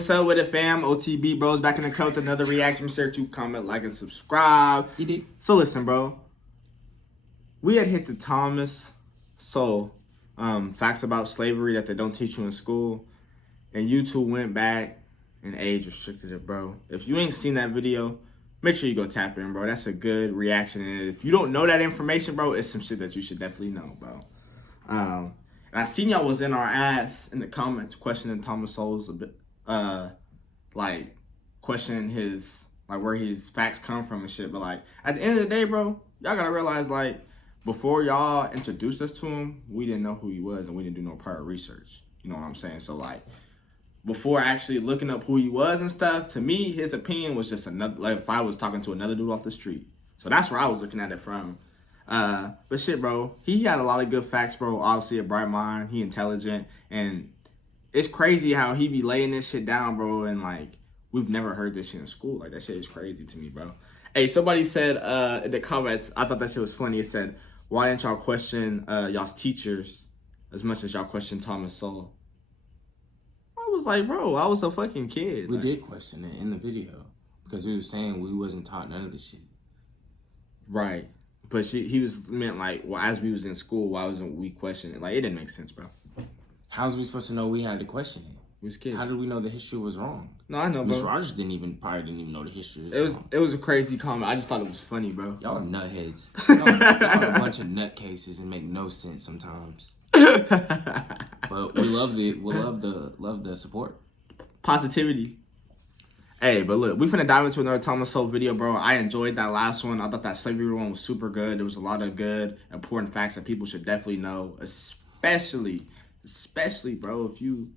what's up with it, fam? OTB bros back in the coat. Another reaction. Share, you comment, like, and subscribe. You did. So listen, bro. We had hit the Thomas Sowell facts about slavery that they don't teach you in school, and you two went back and age restricted it, bro. If you ain't seen that video, make sure you go tap in, bro. That's a good reaction. And if you don't know that information, bro, it's some shit that you should definitely know, bro. And I seen y'all was in our ass in the comments questioning Thomas Sowell's like questioning his like where his facts come from and shit. But like at the end of the day, bro, y'all gotta realize like before y'all introduced us to him, we didn't know who he was and we didn't do no prior research. You know what I'm saying? So like before actually looking up who he was and stuff, to me, his opinion was just another, like if I was talking to another dude off the street. So that's where I was looking at it from. But shit, bro, he had a lot of good facts, bro. Obviously a bright mind, he intelligent, and it's crazy how he be laying this shit down, bro, and like we've never heard this shit in school. Like that shit is crazy to me, bro. Hey, somebody said in the comments, I thought that shit was funny. It said, why didn't y'all question y'all's teachers as much as y'all questioned Thomas Sowell? I was like, bro, I was a fucking kid. We did question it in the video because we were saying we wasn't taught none of this shit. Right. But he was meant like, well, as we was in school, why wasn't we questioning it? Like, it didn't make sense, bro. How was we supposed to know we had to question it? We was kids. How did we know the history was wrong? No, I know, bro. Mr. Rogers probably didn't even know the history was wrong. It was a crazy comment. I just thought it was funny, bro. Y'all are nutheads. Y'all are a bunch of nutcases and make no sense sometimes. But we love the support. Positivity. Hey, but look, we finna dive into another Thomas Sowell video, bro. I enjoyed that last one. I thought that slavery one was super good. There was a lot of good, important facts that people should definitely know, especially, bro, if you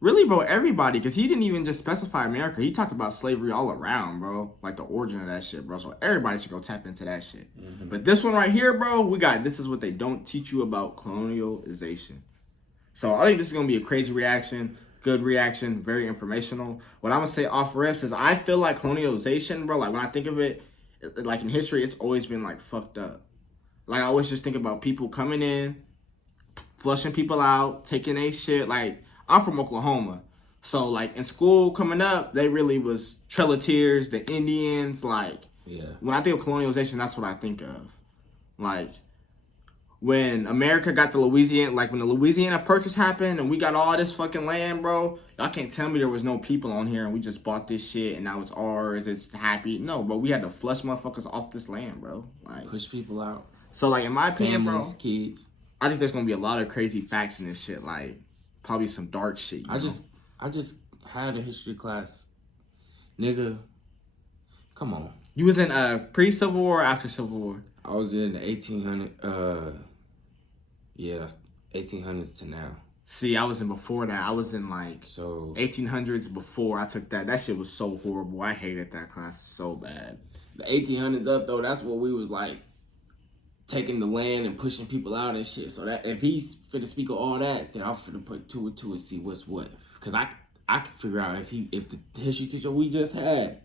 really, bro, everybody, because he didn't even just specify America. He talked about slavery all around, bro, like the origin of that shit, bro. So everybody should go tap into that shit. But this one right here, bro, we got, this is what they don't teach you about colonialization. So I think this is gonna be a crazy reaction. Good reaction, very informational. What I'm gonna say off riff is I feel like colonialization, bro, like when I think of it, like in history, it's always been like fucked up. Like I always just think about people coming in, flushing people out, taking a shit. Like I'm from Oklahoma. So like in school coming up, they really was Trailatiers, the Indians, like when I think of colonialization, that's what I think of. Like when America got the Louisiana, like when the Louisiana Purchase happened and we got all this fucking land, bro, y'all can't tell me there was no people on here and we just bought this shit and now it's ours, it's happy. No, bro, we had to flush motherfuckers off this land, bro. Like push people out. So like in my opinion, families, bro, kids. I think there's gonna be a lot of crazy facts in this shit, like probably some dark shit. I just had a history class, nigga. Come on. You was in pre-Civil War or after Civil War? I was in the 1800s to now. See, I was in before that. I was in like 1800s before I took that. That shit was so horrible. I hated that class so bad. The 1800s up though, that's what we was like taking the land and pushing people out and shit. So that if he's finna speak of all that, then I'm finna put two and two and see what's what. Cause I can figure out if the history teacher we just had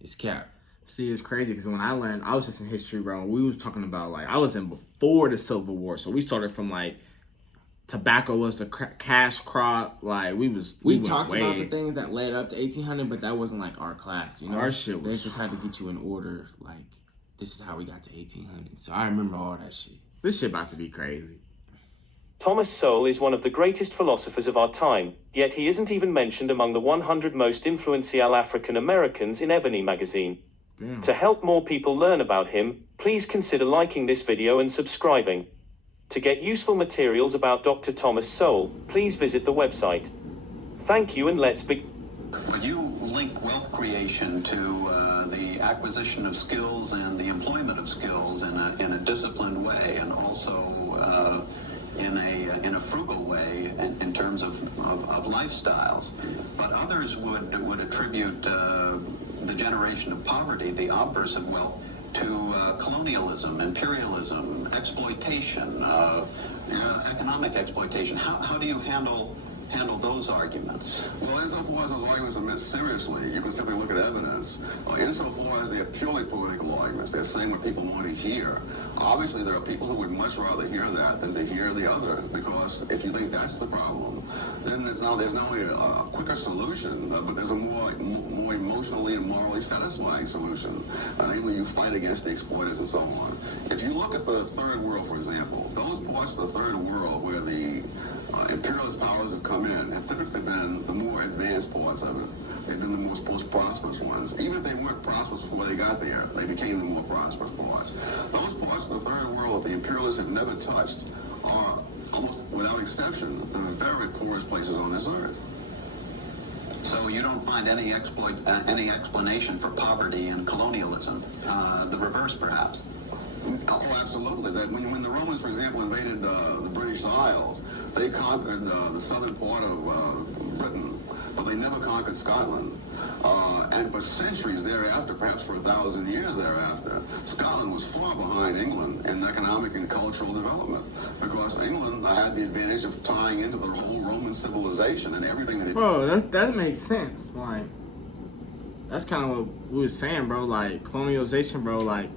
is cap. See, it's crazy because when I learned, I was just in history, bro. And we was talking about like I was in before the Civil War, so we started from like tobacco was the cash crop. Like we talked about the things that led up to 1800, but that wasn't like our class, you know. Our shit they just had to get you in order. Like this is how we got to 1800. So I remember all that shit. This shit about to be crazy. Thomas Sowell is one of the greatest philosophers of our time, yet he isn't even mentioned among the 100 most influential African Americans in Ebony magazine. Damn. To help more people learn about him, please consider liking this video and subscribing. To get useful materials about Dr. Thomas Sowell, please visit the website. Thank you and let's begin. When you link wealth creation to the acquisition of skills and the employment of skills in a disciplined way, and also in a frugal way in terms of lifestyles, but others would attribute the generation of poverty, the obverse of wealth, to colonialism, imperialism, exploitation, economic exploitation. How do you handle those arguments? Well, those arguments are arguments seriously, you can simply look at evidence. Insofar as they are purely political arguments, they're saying what people want to hear. Obviously, there are people who would much rather hear that than to hear the other, because if you think that's the problem, then there's not only a quicker solution, but there's a more emotionally and morally satisfying solution. Namely, you fight against the exploiters and so on. If you look at the third world, for example, those parts of the third world where the imperialist powers have come in have typically been the more advanced parts of it. They've been the most prosperous ones. Even if they weren't prosperous before they got there, they became the more prosperous parts. Those parts of the third world that the imperialists have never touched are, almost without exception, the very poorest places on this earth. So you don't find any explanation for poverty and colonialism? The reverse, perhaps? Oh, absolutely. That when the Romans, for example, invaded the British Isles, they conquered the southern part of Britain, but they never conquered Scotland. And for centuries thereafter, perhaps for 1,000 years thereafter, Scotland was far behind England in economic and cultural development, because England had the advantage of tying into the whole Roman civilization and everything that it... Bro, that makes sense. Like, that's kind of what we were saying, bro. Like, colonialization, bro, like,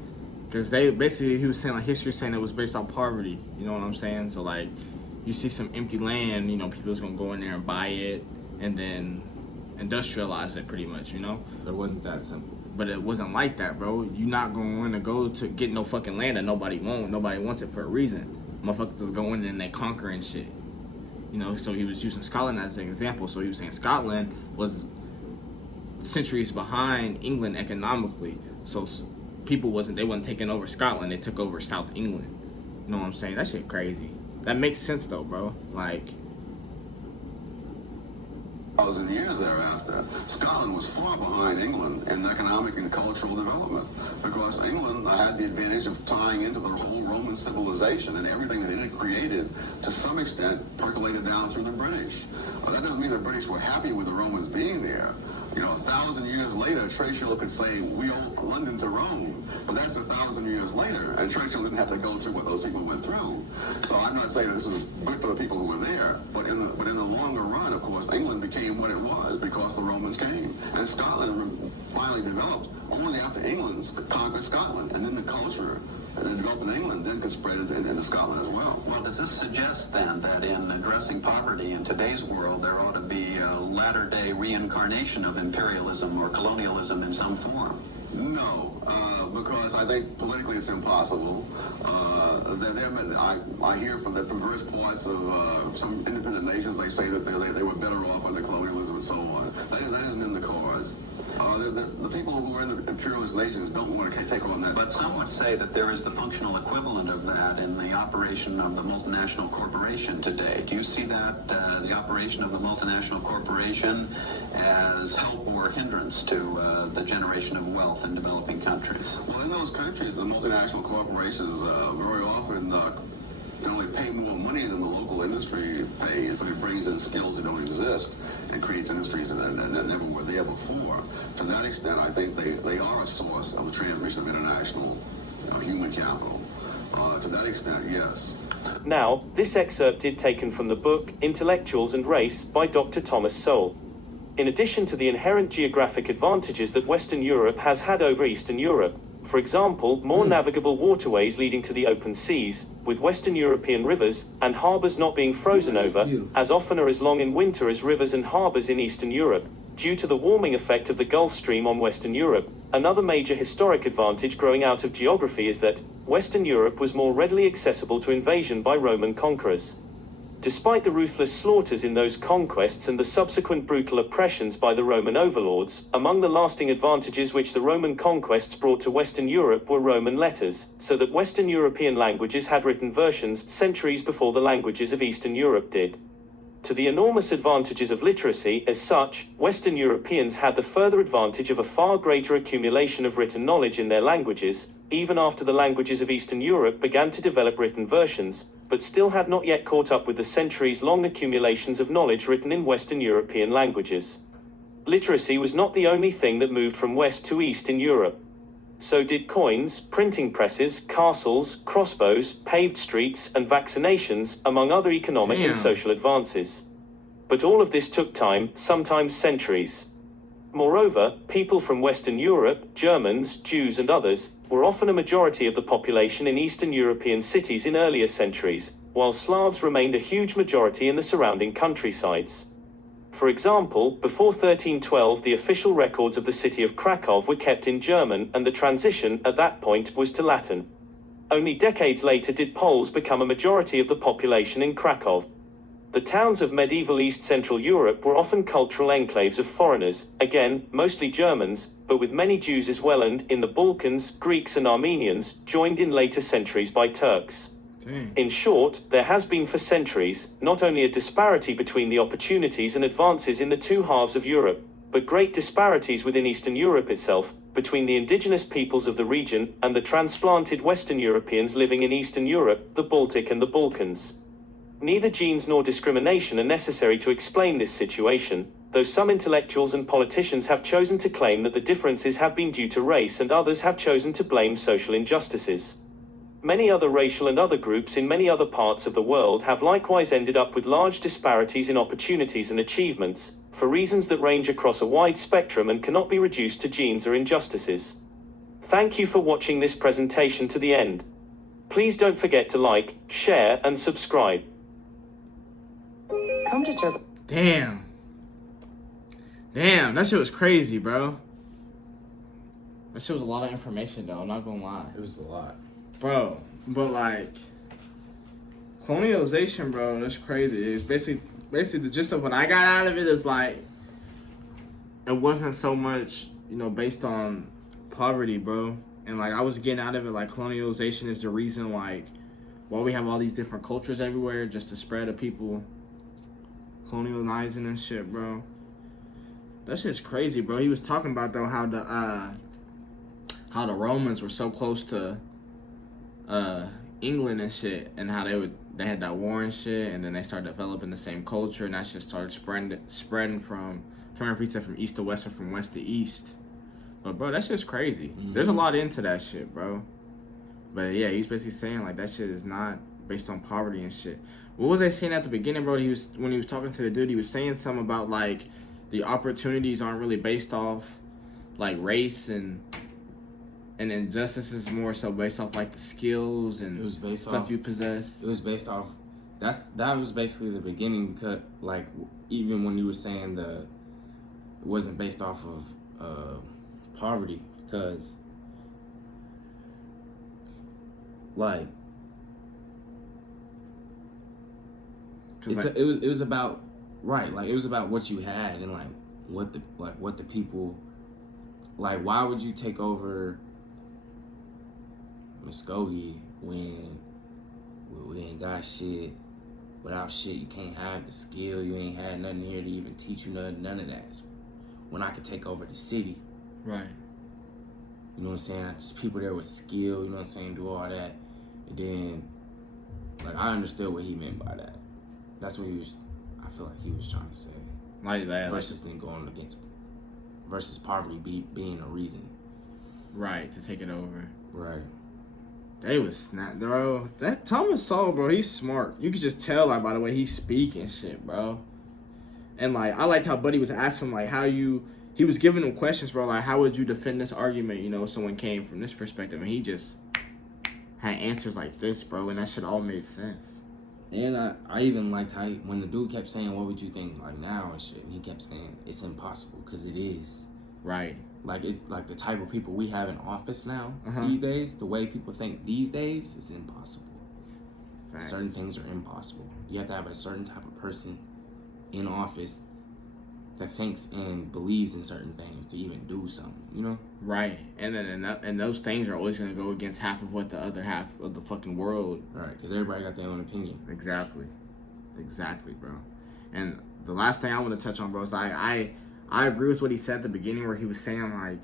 because they basically, he was saying, like, history saying it was based on poverty. You know what I'm saying? So, like, you see some empty land, you know, people's gonna go in there and buy it and then industrialize it pretty much, you know? But it wasn't that simple. But it wasn't like that, bro. You're not going to go to get no fucking land that nobody wants. Nobody wants it for a reason. Motherfuckers go in and they conquer and shit. You know, so he was using Scotland as an example. So he was saying Scotland was centuries behind England economically. So people wasn't taking over Scotland. They took over South England. You know what I'm saying? That shit crazy. That makes sense though, bro. Like, 1,000 years thereafter, Scotland was far behind England in economic and cultural development, because England had the advantage of tying into the whole Roman civilization, and everything that it had created, to some extent, percolated down through the British. That doesn't mean the British were happy with the Romans being there. You know, 1,000 years later, Churchill could say, we owe London to Rome. But that's 1,000 years later, and Churchill didn't have to go through what those people went through. So I'm not saying this is good for the people who were there, but in the longer run, of course, England became what it was because the Romans came. And Scotland finally developed only after England conquered Scotland. And then the culture that developed in England then could spread into Scotland as well. Well, does this suggest then that in addressing poverty in today's world, there ought to be a latter-day reincarnation of imperialism or colonialism in some form? No, because I think politically it's impossible. I hear from various parts of some independent nations, they say that they were better off under colonialism and so on. That isn't in the cards. The people who are in the imperialist nations don't want to take on that. But some would say that there is the functional equivalent of that in the operation of the multinational corporation today. Do you see that, the operation of the multinational corporation, as help or hindrance to the generation of wealth in developing countries? Well, in those countries, the multinational corporations very often not only pay more money than the local industry pays, but it brings in skills that don't exist and creates industries that never were there before. To that extent, I think they are a source of the transmission of international human capital. To that extent, yes. Now, this excerpt is taken from the book Intellectuals and Race by Dr. Thomas Sowell. In addition to the inherent geographic advantages that Western Europe has had over Eastern Europe, for example, more navigable waterways leading to the open seas, with Western European rivers and harbors not being frozen over as often or as long in winter as rivers and harbors in Eastern Europe, due to the warming effect of the Gulf Stream on Western Europe. Another major historic advantage growing out of geography is that Western Europe was more readily accessible to invasion by Roman conquerors. Despite the ruthless slaughters in those conquests and the subsequent brutal oppressions by the Roman overlords, among the lasting advantages which the Roman conquests brought to Western Europe were Roman letters, so that Western European languages had written versions centuries before the languages of Eastern Europe did. To the enormous advantages of literacy, as such, Western Europeans had the further advantage of a far greater accumulation of written knowledge in their languages, even after the languages of Eastern Europe began to develop written versions, but still had not yet caught up with the centuries-long accumulations of knowledge written in Western European languages. Literacy was not the only thing that moved from West to East in Europe. So did coins, printing presses, castles, crossbows, paved streets, and vaccinations, among other economic and social advances. But all of this took time, sometimes centuries. Moreover, people from Western Europe, Germans, Jews and others, were often a majority of the population in Eastern European cities in earlier centuries, while Slavs remained a huge majority in the surrounding countrysides. For example, before 1312 the official records of the city of Krakow were kept in German, and the transition, at that point, was to Latin. Only decades later did Poles become a majority of the population in Krakow. The towns of medieval East Central Europe were often cultural enclaves of foreigners, again, mostly Germans, but with many Jews as well, and, in the Balkans, Greeks and Armenians, joined in later centuries by Turks. Dang. In short, there has been for centuries, not only a disparity between the opportunities and advances in the two halves of Europe, but great disparities within Eastern Europe itself, between the indigenous peoples of the region and the transplanted Western Europeans living in Eastern Europe, the Baltic and the Balkans. Neither genes nor discrimination are necessary to explain this situation, though some intellectuals and politicians have chosen to claim that the differences have been due to race and others have chosen to blame social injustices. Many other racial and other groups in many other parts of the world have likewise ended up with large disparities in opportunities and achievements, for reasons that range across a wide spectrum and cannot be reduced to genes or injustices. Thank you for watching this presentation to the end. Please don't forget to like, share, and subscribe. Come to Turbo. Damn, that shit was crazy, bro. That shit was a lot of information, though. I'm not gonna lie, It was a lot. bro. But like, colonialization, bro, that's crazy. It's basically the gist of what I got out of it is like, it wasn't so much, based on poverty, bro. And like, I was getting out of it like, colonialization is the reason like why we have all these different cultures everywhere, just to spread of people colonializing and shit, bro. That shit's crazy, bro. He was talking about though how the Romans were so close to England and shit, and how they had that war and shit, and then they started developing the same culture, and that shit started spreading from, I can't remember if he said from east to west or from west to east. But bro, that shit's crazy. Mm-hmm. There's a lot into that shit, bro. But yeah, he's basically saying like that shit is not based on poverty and shit. What was I saying at the beginning, bro? When he was talking to the dude, he was saying something about like the opportunities aren't really based off like race and injustice is more so based off like the skills and It was based stuff off- you possess. It was based off. That was basically the beginning, because like even when you were saying it wasn't based off of poverty, because like it was about, right, like it was about what you had and like what the people, like, why would you take over Muskogee when we ain't got shit? Without shit, you can't have the skill. You ain't had nothing here to even teach you none of that. So when I could take over the city, Right. you know what I'm saying? There's people there with skill, you know what I'm saying, do all that. And then, like, I understood what he meant by that. That's what I feel like he was trying to say. Like that. Versus then going against, versus poverty being a reason. Right, to take it over. Right. They was snap, bro. That Thomas Sowell, bro, he's smart. You could just tell, like, by the way he's speaking shit, bro. And, like, I liked how Buddy was asking, like, he was giving him questions, bro, like, how would you defend this argument, if someone came from this perspective, and he just had answers like this, bro, and that shit all made sense. And I even liked how when the dude kept saying, what would you think, like, now and shit, and he kept saying, it's impossible, because it is. Right. Like, it's like the type of people we have in office now, Uh-huh. these days, the way people think these days is impossible. Facts. Certain things are impossible. You have to have a certain type of person in office that thinks and believes in certain things to even do something, Right. And then and those things are always going to go against half of what the other half of the fucking world. Right, because everybody got their own opinion. Exactly, bro. And the last thing I want to touch on, bro, is like I agree with what he said at the beginning, where he was saying like,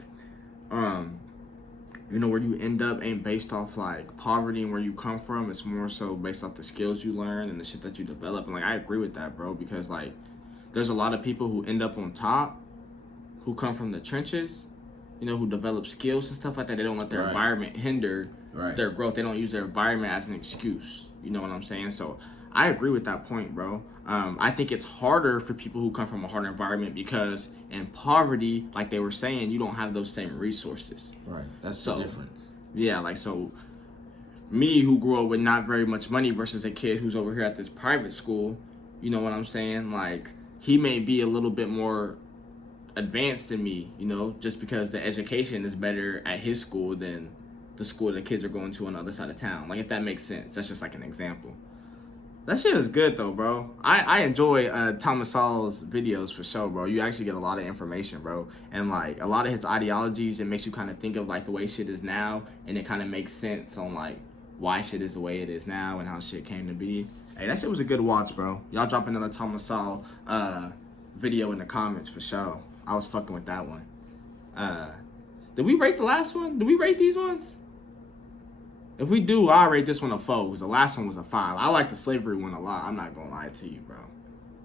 where you end up ain't based off like poverty and where you come from. It's more so based off the skills you learn and the shit that you develop. And like, I agree with that, bro, because like there's a lot of people who end up on top, who come from the trenches, who develop skills and stuff like that. They don't let their environment hinder their growth. They don't use their environment as an excuse. You know what I'm saying? So I agree with that point, bro. I think it's harder for people who come from a harder environment because in poverty, like they were saying, you don't have those same resources. Right. That's So- the difference. Yeah, like so me who grew up with not very much money versus a kid who's over here at this private school, you know what I'm saying? Like he may be a little bit more advanced than me, you know, just because the education is better at his school than the school the kids are going to on the other side of town. Like if that makes sense. That's just like an example. That shit is good though, bro. I enjoy Thomas Sowell's videos for sure, bro. You actually get a lot of information, bro. And like a lot of his ideologies, it makes you kind of think of like the way shit is now, and it kind of makes sense on like why shit is the way it is now and how shit came to be. Hey, that shit was a good watch, bro. Y'all drop another Thomas Sowell video in the comments for sure. I was fucking with that one. Did we rate the last one? Did we rate these ones? If we do, I'll rate this one a 4, because the last one was a 5. I like the slavery one a lot. I'm not gonna lie to you, bro.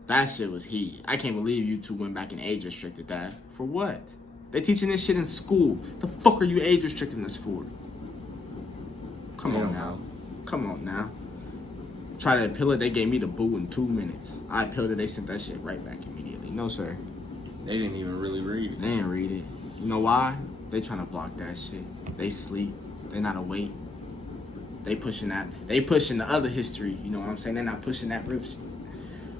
That shit was heat. I can't believe you two went back and age restricted that. For what? They teaching this shit in school. The fuck are you age restricting this for? Come on now. Come on now. Try to appeal it, they gave me the boo in 2 minutes. I appealed it, they sent that shit right back immediately. No, sir. They didn't even really read it. They didn't read it. You know why? They trying to block that shit. They sleep. They not awake. They pushing that. They pushing the other history. You know what I'm saying? They're not pushing that real shit.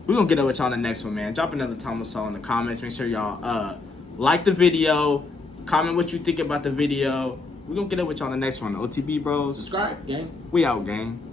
We're gonna get up with y'all on the next one, man. Drop another Thomas Sowell in the comments. Make sure y'all like the video. Comment what you think about the video. We're gonna get up with y'all on the next one. OTB bros. Subscribe, gang. We out, gang.